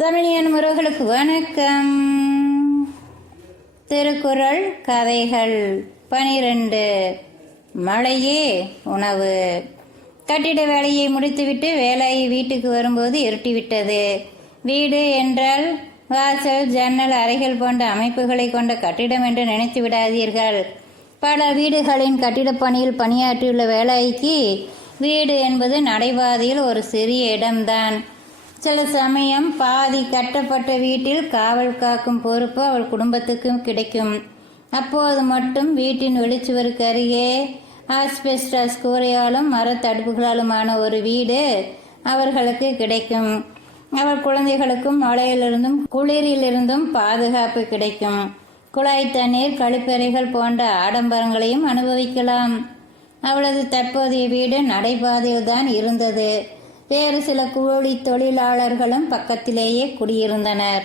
தமிழியன் முறைகளுக்கு வணக்கம். திருக்குறள் கதைகள் 12. மழையே உணவு. கட்டிட வேலையை முடித்துவிட்டு வேலாயி வீட்டுக்கு வரும்போது இருட்டிவிட்டது. வீடு என்றால் வாசல், ஜன்னல், அறைகள் போன்ற அமைப்புகளை கொண்ட கட்டிடம் என்று நினைத்து விடாதீர்கள். பல வீடுகளின் கட்டிடப் பணியில் பணியாற்றியுள்ள வேலாய்க்கு வீடு என்பது நடைபாதையில் ஒரு சிறிய இடம்தான். சில சமயம் பாதி கட்டப்பட்ட வீட்டில் காவல் காக்கும் பொறுப்பு அவள் குடும்பத்துக்கும் கிடைக்கும். அப்போது மட்டும் வீட்டின் வெளிச்சுவருக்கு அருகே ஆஸ்பெஸ்டாஸ் கூரையாலும் மரத்தடுப்புகளாலுமான ஒரு வீடு அவர்களுக்கு கிடைக்கும். அவள் குழந்தைகளுக்கும் மழையிலிருந்தும் குளிரிலிருந்தும் பாதுகாப்பு கிடைக்கும். குழாய் தண்ணீர், கழிப்பறைகள் போன்ற ஆடம்பரங்களையும் அனுபவிக்கலாம். அவளது தற்போதைய வீடு நடைபாதையில் தான் இருந்தது. வேறு சில கூலி தொழிலாளர்களும் பக்கத்திலேயே குடியிருந்தனர்.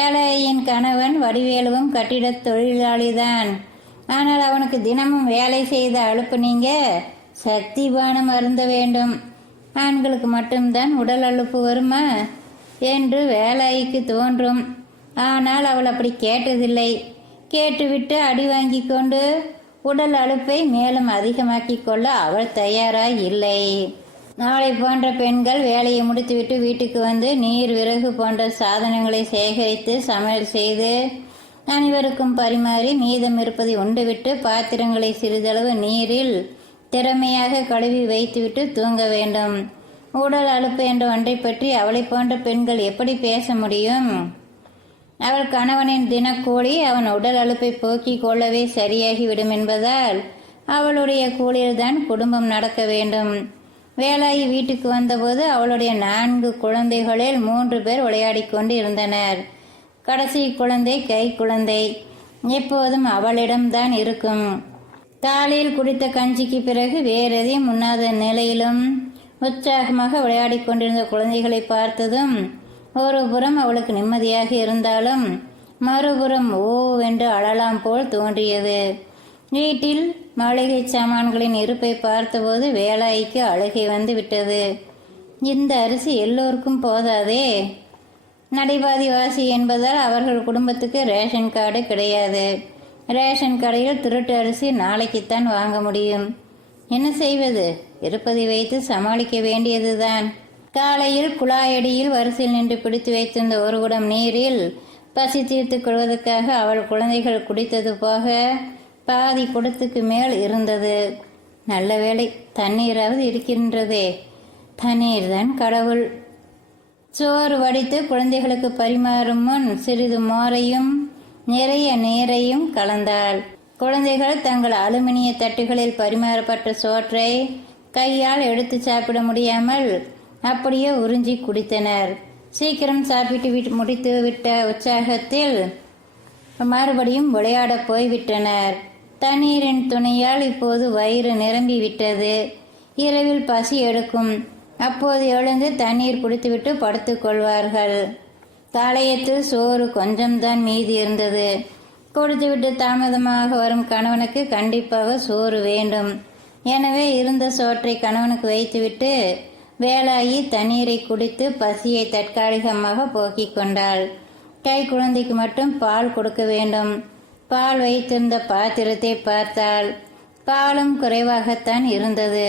ஏழையின் கணவன் வடிவேலுவும் கட்டிடத் தொழிலாளிதான். ஆனால் அவனுக்கு தினமும் வேலை செய்த அலுப்பு நீங்க சக்தி பானம் அருந்த வேண்டும். ஆண்களுக்கு மட்டும்தான் உடல் அலுப்பு வருமா என்று வேலாய்க்கு தோன்றும். ஆனால் அவள் அப்படி கேட்டதில்லை. கேட்டுவிட்டு அடி வாங்கி கொண்டு உடல் அலுப்பை மேலும் அதிகமாக்கி கொள்ள அவள் தயாராய் இல்லை. நாளை போன்ற பெண்கள் வேலையை முடித்துவிட்டு வீட்டுக்கு வந்து நீர், விறகு போன்ற சாதனங்களை சேகரித்து சமையல் செய்து அனைவருக்கும் பரிமாறி மீதம் இருப்பதை உண்டுவிட்டு பாத்திரங்களை சிறிதளவு நீரில் திறமையாக கழுவி வைத்துவிட்டு தூங்க வேண்டும். உடல் அலுப்பு என்ற ஒன்றை பற்றி அவளை போன்ற பெண்கள் எப்படி பேச முடியும்? அவள் கணவனின் தினக்கூலி அவன் உடல் அலுப்பை போக்கிக் கொள்ளவே சரியாகிவிடும் என்பதால் அவளுடைய கூலியில்தான் குடும்பம் நடக்க வேண்டும். வேலாயி வீட்டுக்கு வந்தபோது அவளுடைய 4 குழந்தைகளில் 3 பேர் விளையாடி கொண்டு இருந்தனர். கடைசி குழந்தை கை குழந்தை எப்போதும் அவளிடம்தான் இருக்கும். காலையில் குடித்த கஞ்சிக்கு பிறகு வேறு எதையும் உண்ணாத நிலையிலும் உற்சாகமாக விளையாடி கொண்டிருந்த குழந்தைகளை பார்த்ததும் ஒரு புறம் அவளுக்கு நிம்மதியாக இருந்தாலும் மறுபுறம் ஓவென்று அழலாம் போல் தோன்றியது. வீட்டில் மளிகை சாமான்களின் இருப்பை பார்த்தபோது வேலாய்க்கு அழுகை வந்து விட்டது. இந்த அரிசி எல்லோருக்கும் போதாதே. நடைபாதிவாசி என்பதால் அவர்கள் குடும்பத்துக்கு ரேஷன் கார்டு கிடையாது. ரேஷன் கடையில் திருட்டு அரிசி நாளைக்குத்தான் வாங்க முடியும். என்ன செய்வது? இருப்பதை வைத்து சமாளிக்க வேண்டியதுதான். காலையில் குழாயடியில் வரிசையில் நின்று பிடித்து வைத்திருந்த ஒரு குடம் நீரில் பசி தீர்த்துக் கொள்வதற்காக அவள் குழந்தைகள் குடித்தது போக பாதி குடத்துக்கு மேல் இருந்தது. நல்ல வேளை, தண்ணீராவது இருக்கின்றதே. தண்ணீர் தான் கடவுள். சோறு வடித்து குழந்தைகளுக்கு பரிமாறும் முன் சிறிது மோரையும் நிறைய நீரையும் கலந்தாள். குழந்தைகள் தங்கள் அலுமினிய தட்டுகளில் பரிமாறப்பட்ட சோற்றை கையால் எடுத்து சாப்பிட முடியாமல் அப்படியே உறிஞ்சி குடித்தனர். சீக்கிரம் சாப்பிட்டு முடித்து விட்ட உற்சாகத்தில் மறுபடியும் விளையாட போய்விட்டனர். தண்ணீரின் துணையால் இப்போது வயிறு நிரம்பி விட்டது. இரவில் பசி எடுக்கும். அப்போது எழுந்து தண்ணீர் குடித்துவிட்டு படுத்துக் கொள்வார்கள். காலையத்தில் சோறு கொஞ்சம்தான் மீதி இருந்தது. கொடுத்துவிட்டு தாமதமாக வரும் கணவனுக்கு கண்டிப்பாக சோறு வேண்டும். எனவே இருந்த சோற்றை கணவனுக்கு வைத்துவிட்டு வேலாயி தண்ணீரை குடித்து பசியை தற்காலிகமாக போக்கிக் கொண்டாள். கை குழந்தைக்கு மட்டும் பால் கொடுக்க வேண்டும். பால் வைத்திருந்த பாத்திரத்தை பார்த்தாள். பாலும் குறைவாகத்தான் இருந்தது.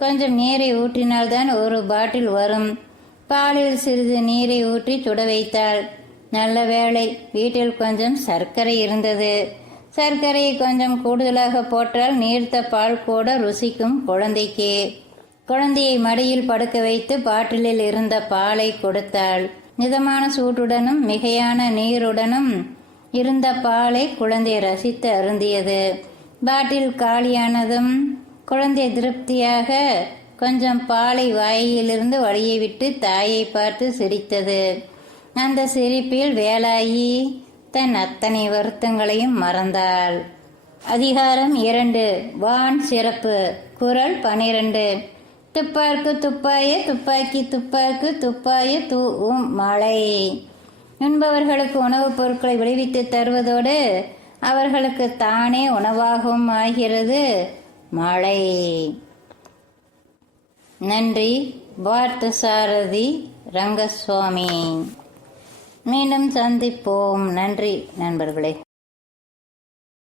கொஞ்சம் நீரை ஊற்றினால்தான் ஒரு பாட்டில் வரும். பாலில் சிறிது நீரை ஊற்றி சுட வைத்தாள். நல்ல வேளை, வீட்டில் கொஞ்சம் சர்க்கரை இருந்தது. சர்க்கரையை கொஞ்சம் கூடுதலாக போட்டால் நீர்த்த பால் கூட ருசிக்கும் குழந்தைக்கு. குழந்தையை மடியில் படுக்க வைத்து பாட்டிலில் இருந்த பாலை கொடுத்தாள். மிதமான சூட்டுடனும் மிகையான நீருடனும் இருந்த பாலை குழந்தை ரசித்து அருந்தியது. பாட்டில் காலியானதும் குழந்தை திருப்தியாக கொஞ்சம் பாலை வாயிலிருந்து வழியை விட்டு தாயை பார்த்து சிரித்தது. அந்த சிரிப்பில் வேலாயி தன் அத்தனை வருத்தங்களையும் மறந்தாள். அதிகாரம் 2. வான் சிறப்பு. குறள் 12. துப்பார்க்கு துப்பாய, துப்பாக்கி துப்பாக்கு, துப்பாய தூவும் மழை. உண்பவர்களுக்கு உணவுப் பொருட்களை விளைவித்து தருவதோடு அவர்களுக்கு தானே உணவாகவும் ஆகிறது மழை. நன்றி. பார்த்தசாரதி ரங்கசுவாமி. மீண்டும் சந்திப்போம். நன்றி நண்பர்களே.